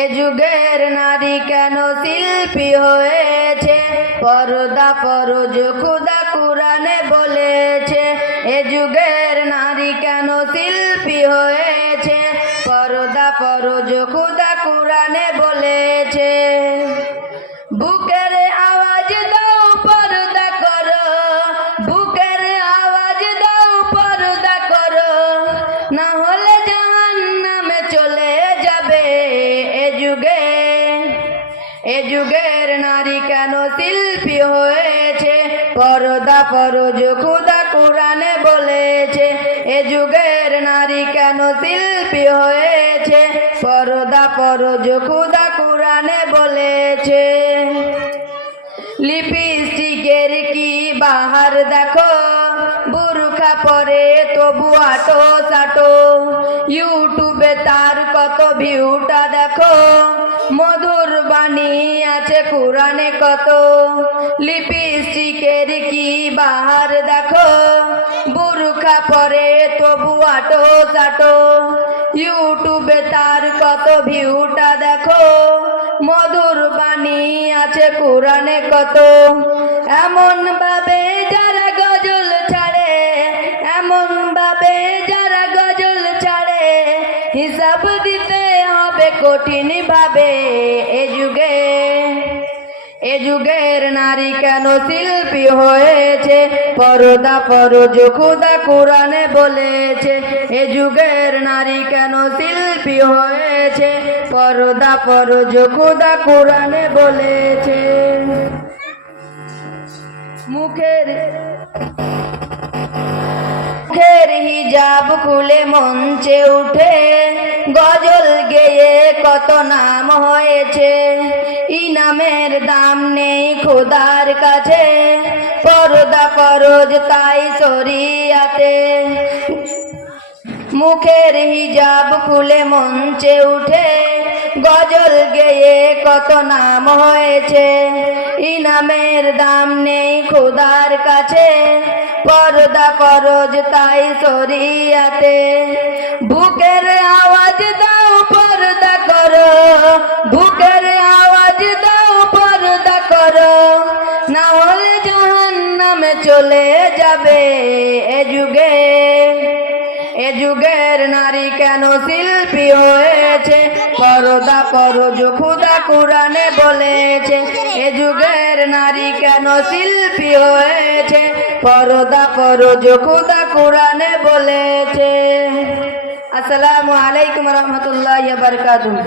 এ যুগের নারী কেন শিল্পী হয়েছে? পর্দা ফরজ খুদা কুরআনে বলেছে। এ যুগের নারী কেন শিল্পী হয়েছে? পর্দা ফরজ খুদা কুরআনে বলেছে। বুকের আওয়াজ দাও পর্দা করো, বুকের আওয়াজ দাও পর্দা করো, না হলে জাহান্নামে চলে যাবে। এ যুগের নারী কেন শিল্পী হয়েছে? পর্দা ফরজ খুদা কুরআনে বলেছে। এ যুগের নারী কেন শিল্পী হয়েছে? পর্দা ফরজ খুদা কুরআনে বলেছে। লিপস্টিকের কি বাহার দেখো, বুরখা পরে তবু আটো সাটো, ইউটিউবে তার কত ভিউটা দেখো, মধুর বাণী আছে কুরআনে কত। লিপস্টিকের কি বাহার দেখো, বুরখা পরে তবু আটো সাটো, ইউটিউবে তার কত ভিউটা দেখো, মধুর বাণী আছে কুরআনে কত। এমন ভাবে যারা গজল ছাড়ে, এমন ভাবে যারা গজল ছাড়ে, হিসাব দিতে হবে কঠিন ভাবে। এ যুগের নারী কেন শিল্পী হয়েছে? পর্দা ফরজ খুদা কুরআনে বলেছে। এ যুগের নারী কেন শিল্পী হয়েছে? পর্দা ফরজ খুদা কুরআনে বলেছে। মুখের হিজাব খুলে মঞ্চে উঠে গজল গেয়ে কত নাম হয়েছে। ইনামের দাম নেই খোদার কাছে, পর্দা ফরজ তাই শরিয়াতে। মুখের হিজাব খুলে মঞ্চে উঠে গজল গেয়ে কত নাম হয়েছে। ইনামের দাম নেই খোদার কাছে, পর্দা ফরজ তাই শরিয়াতে। বুকের আওয়াজ দাও পর্দা করো, বুকের আওয়াজ দাও পর্দা করো, না হলে জাহান্নামে চলে যাবে। এ যুগের নারী কেন শিল্পী হয়েছে? পর্দা ফরজ খুদা কুরআনে বলেছে। এ যুগের নারী কেন শিল্পী হয়েছে? পর্দা ফরজ খুদা কুরআনে বলেছে। আসসালামু আলাইকুম ওয়া রাহমাতুল্লাহি ওয়া বারাকাতুহু।